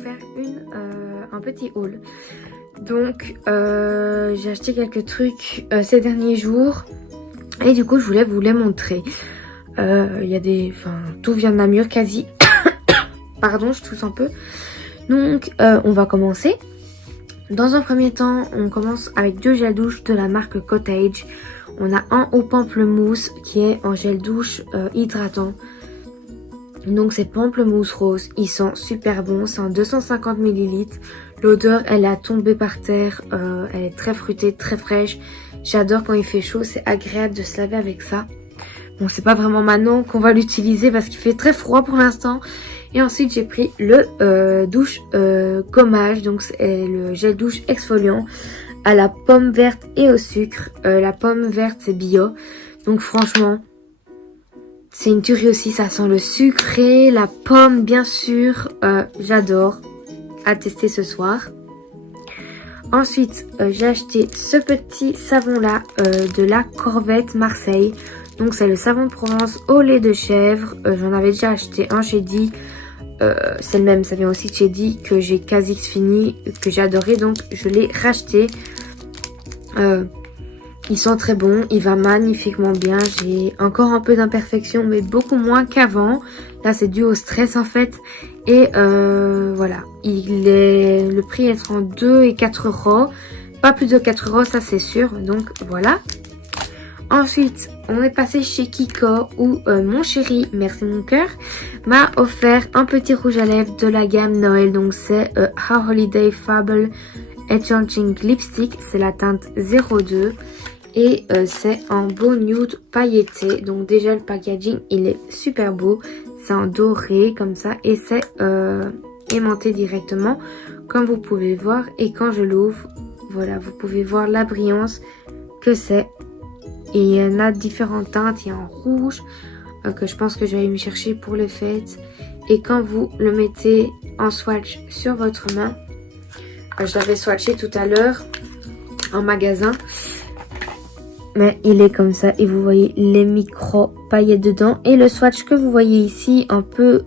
faire un petit haul. Donc j'ai acheté quelques trucs ces derniers jours et du coup je voulais vous les montrer. Il y a tout vient de Namur quasi. Pardon, je tousse un peu. Donc on va commencer. Dans un premier temps, on commence avec 2 gels douche de la marque Cottage. On a un au pamplemousse qui est en gel douche hydratant. Donc c'est pamplemousse rose, il sent super bon, c'est en 250 ml. L'odeur elle a tombé par terre, elle est très fruitée, très fraîche. J'adore quand il fait chaud, c'est agréable de se laver avec ça. Bon, c'est pas vraiment maintenant qu'on va l'utiliser parce qu'il fait très froid pour l'instant. Et ensuite j'ai pris le douche gommage, donc c'est le gel douche exfoliant à la pomme verte et au sucre. La pomme verte c'est bio, donc franchement c'est une tuerie aussi, ça sent le sucré, la pomme bien sûr, j'adore, à tester ce soir. Ensuite j'ai acheté ce petit savon là de la Corvette Marseille. Donc c'est le savon de Provence au lait de chèvre, j'en avais déjà acheté un chez Di. C'est le même, ça vient aussi de chez Di que j'ai quasi fini, que j'ai adoré, donc je l'ai racheté. Il sent très bon, il va magnifiquement bien. J'ai encore un peu d'imperfection mais beaucoup moins qu'avant. Là c'est dû au stress en fait. Et voilà, le prix est entre 2 et 4 euros. Pas plus de 4 euros, ça c'est sûr, donc voilà. Ensuite, on est passé chez Kiko où mon chéri, merci mon cœur, m'a offert un petit rouge à lèvres de la gamme Noël. Donc c'est A Holiday Fable Enchanting Lipstick, c'est la teinte 02 et c'est en beau nude pailleté. Donc déjà le packaging il est super beau, c'est en doré comme ça et c'est aimanté directement comme vous pouvez voir. Et quand je l'ouvre, voilà, vous pouvez voir la brillance que c'est. Et il y en a différentes teintes, il y a en rouge que je pense que je vais aller me chercher pour les fêtes. Et quand vous le mettez en swatch sur votre main, je l'avais swatché tout à l'heure en magasin, mais il est comme ça et vous voyez les micro paillettes dedans. Et le swatch que vous voyez ici, un peu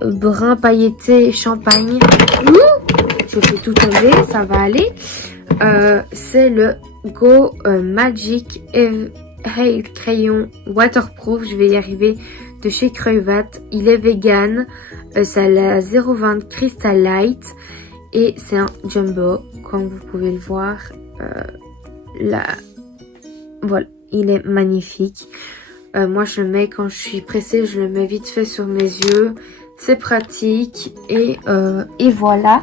brun pailleté champagne, je fais tout tomber, ça va aller. C'est le Go Magic Hair Crayon Waterproof, je vais y arriver, de chez Creuvat. Il est vegan, c'est la 0,20 Crystal Light et c'est un jumbo comme vous pouvez le voir. Là, voilà, il est magnifique. Moi je le mets quand je suis pressée, je le mets vite fait sur mes yeux, c'est pratique et voilà.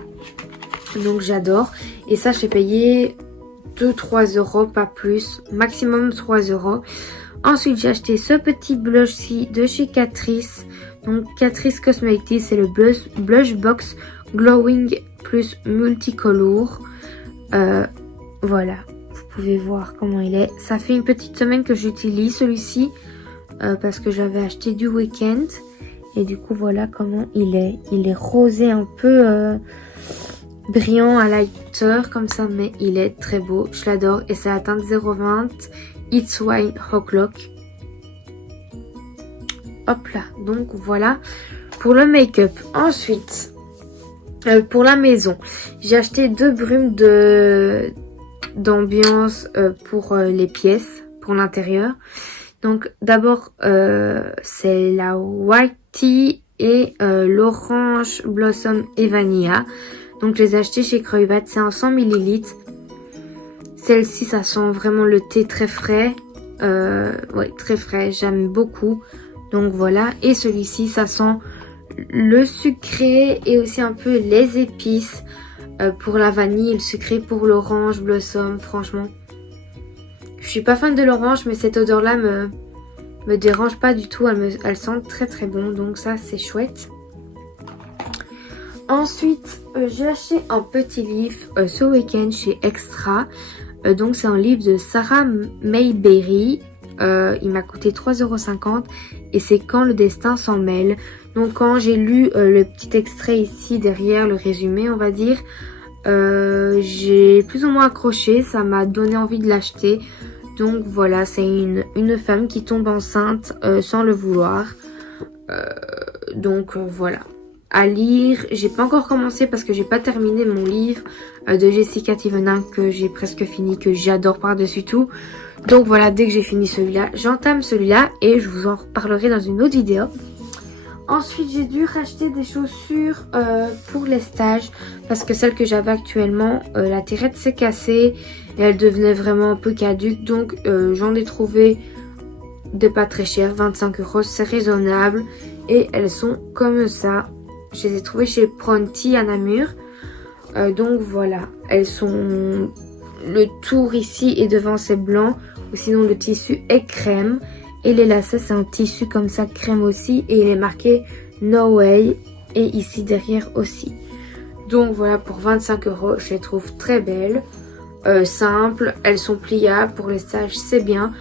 Donc j'adore. Et ça j'ai payé 2-3 euros, pas plus, maximum 3 euros. Ensuite j'ai acheté ce petit blush-ci de chez Catrice. Donc Catrice Cosmetics, c'est le blush box glowing plus multicolore. Voilà, vous pouvez voir comment il est. Ça fait une petite semaine que j'utilise celui-ci parce que j'avais acheté du week-end. Et du coup voilà comment il est. Il est rosé un peu brillant à lighter comme ça, mais il est très beau, je l'adore. Et c'est la teinte 0,20 It's Wine O'Clock. Hop là, donc voilà pour le make-up. Ensuite pour la maison, j'ai acheté 2 brumes d'ambiance pour les pièces, pour l'intérieur. Donc d'abord c'est la White Tea et l'Orange Blossom et Vanilla. Donc je les ai achetés chez Creuvat, c'est en 100 ml. Celle-ci ça sent vraiment le thé très frais. Ouais, très frais, j'aime beaucoup. Donc voilà, et celui-ci ça sent le sucré et aussi un peu les épices pour la vanille, le sucré pour l'orange blossom. Franchement, je suis pas fan de l'orange, mais cette odeur là me dérange pas du tout. Elle sent très très bon, donc ça c'est chouette. Ensuite j'ai acheté un petit livre ce week-end chez Extra. Donc c'est un livre de Sarah Mayberry. Il m'a coûté 3,50 € et c'est Quand le destin s'en mêle. Donc quand j'ai lu le petit extrait ici derrière, le résumé on va dire, j'ai plus ou moins accroché, ça m'a donné envie de l'acheter. Donc voilà, c'est une femme qui tombe enceinte sans le vouloir. Donc voilà, à lire. J'ai pas encore commencé parce que j'ai pas terminé mon livre de Jessica Thivenin que j'ai presque fini, que j'adore par-dessus tout. Donc voilà, dès que j'ai fini celui-là, j'entame celui-là et je vous en reparlerai dans une autre vidéo. Ensuite, j'ai dû racheter des chaussures pour les stages parce que celle que j'avais actuellement, la tirette s'est cassée et elle devenait vraiment un peu caduque. Donc j'en ai trouvé de pas très chères, 25 €, c'est raisonnable et elles sont comme ça. Je les ai trouvées chez Pronti à Namur. Donc voilà, elles sont... Le tour ici et devant c'est blanc, ou sinon le tissu est crème. Et les lacets c'est un tissu comme ça crème aussi et il est marqué No Way et ici derrière aussi. Donc voilà, pour 25 €, je les trouve très belles, simples, elles sont pliables, pour les stages c'est bien.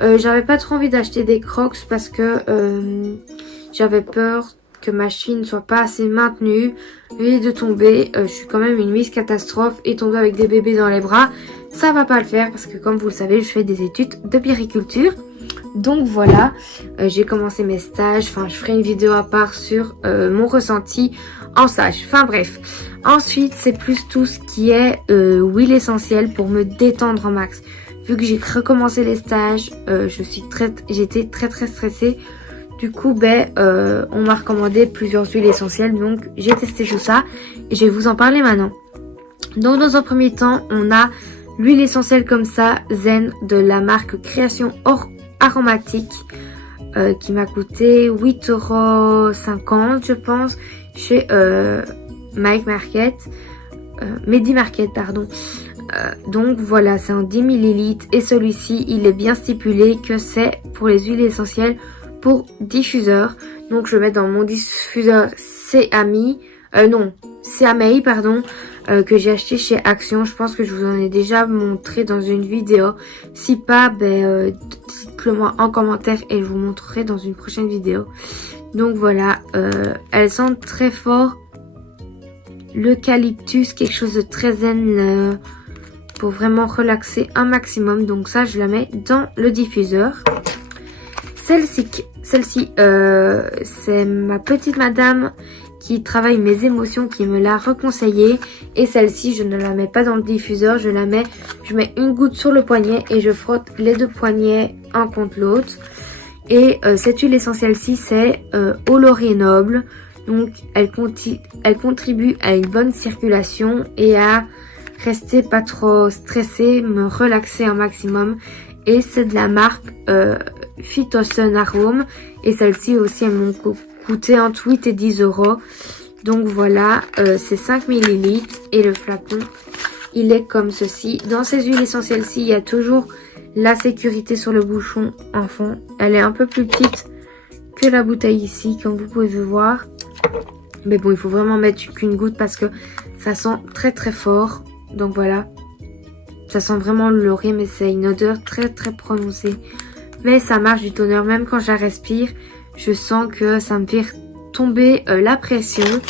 J'avais pas trop envie d'acheter des Crocs parce que j'avais peur que ma cheville ne soit pas assez maintenue et de tomber. Je suis quand même une Miss Catastrophe et tomber avec des bébés dans les bras, ça va pas le faire parce que comme vous le savez, je fais des études de puériculture. Donc voilà, j'ai commencé mes stages, enfin je ferai une vidéo à part sur mon ressenti en stage, enfin bref. Ensuite c'est plus tout ce qui est huile essentielle pour me détendre en max. Vu que j'ai recommencé les stages, j'étais très stressée. Du coup on m'a recommandé plusieurs huiles essentielles, donc j'ai testé tout ça et je vais vous en parler maintenant. Donc dans un premier temps on a l'huile essentielle comme ça, Zen de la marque Création Aromatique qui m'a coûté 8,50 € je pense chez Medi Market pardon. Donc voilà, c'est en 10 ml et celui-ci il est bien stipulé que c'est pour les huiles essentielles pour diffuseur. Donc je vais mettre dans mon diffuseur CAMI pardon, que j'ai acheté chez Action. Je pense que je vous en ai déjà montré dans une vidéo. Si pas, dites-le moi en commentaire et je vous montrerai dans une prochaine vidéo. Donc voilà, elles sentent très fort l'eucalyptus, quelque chose de très zen pour vraiment relaxer un maximum. Donc ça, je la mets dans le diffuseur. Celle-ci, c'est ma petite madame qui travaille mes émotions qui me l'a reconseillée. Et celle-ci, je ne la mets pas dans le diffuseur, je mets une goutte sur le poignet et je frotte les deux poignets un contre l'autre. Et cette huile essentielle-ci, c'est au laurier noble. Donc elle contribue à une bonne circulation et à rester pas trop stressée, me relaxer un maximum. Et c'est de la marque Phytosun Arome. Et celle-ci aussi, elles m'ont coûté entre 8 et 10 €. Donc voilà, c'est 5 ml et le flacon, il est comme ceci. Dans ces huiles essentielles-ci, il y a toujours la sécurité sur le bouchon en fond. Elle est un peu plus petite que la bouteille ici, comme vous pouvez le voir. Mais bon, il faut vraiment mettre qu'une goutte parce que ça sent très fort. Donc voilà, ça sent vraiment le laurier, mais c'est une odeur très prononcée. Mais ça marche du tonnerre, même quand je la respire, je sens que ça me fait tomber la pression.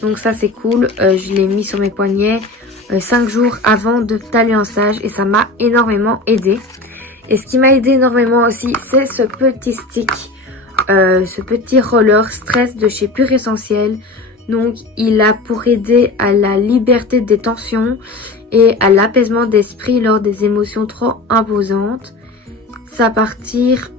Donc ça c'est cool, je l'ai mis sur mes poignets 5 jours avant d'aller en stage et ça m'a énormément aidé. Et ce qui m'a aidé énormément aussi, c'est ce petit stick, ce petit roller stress de chez Pure Essentiel. Donc il a pour aider à la liberté des tensions et à l'apaisement d'esprit lors des émotions trop imposantes. Ça partir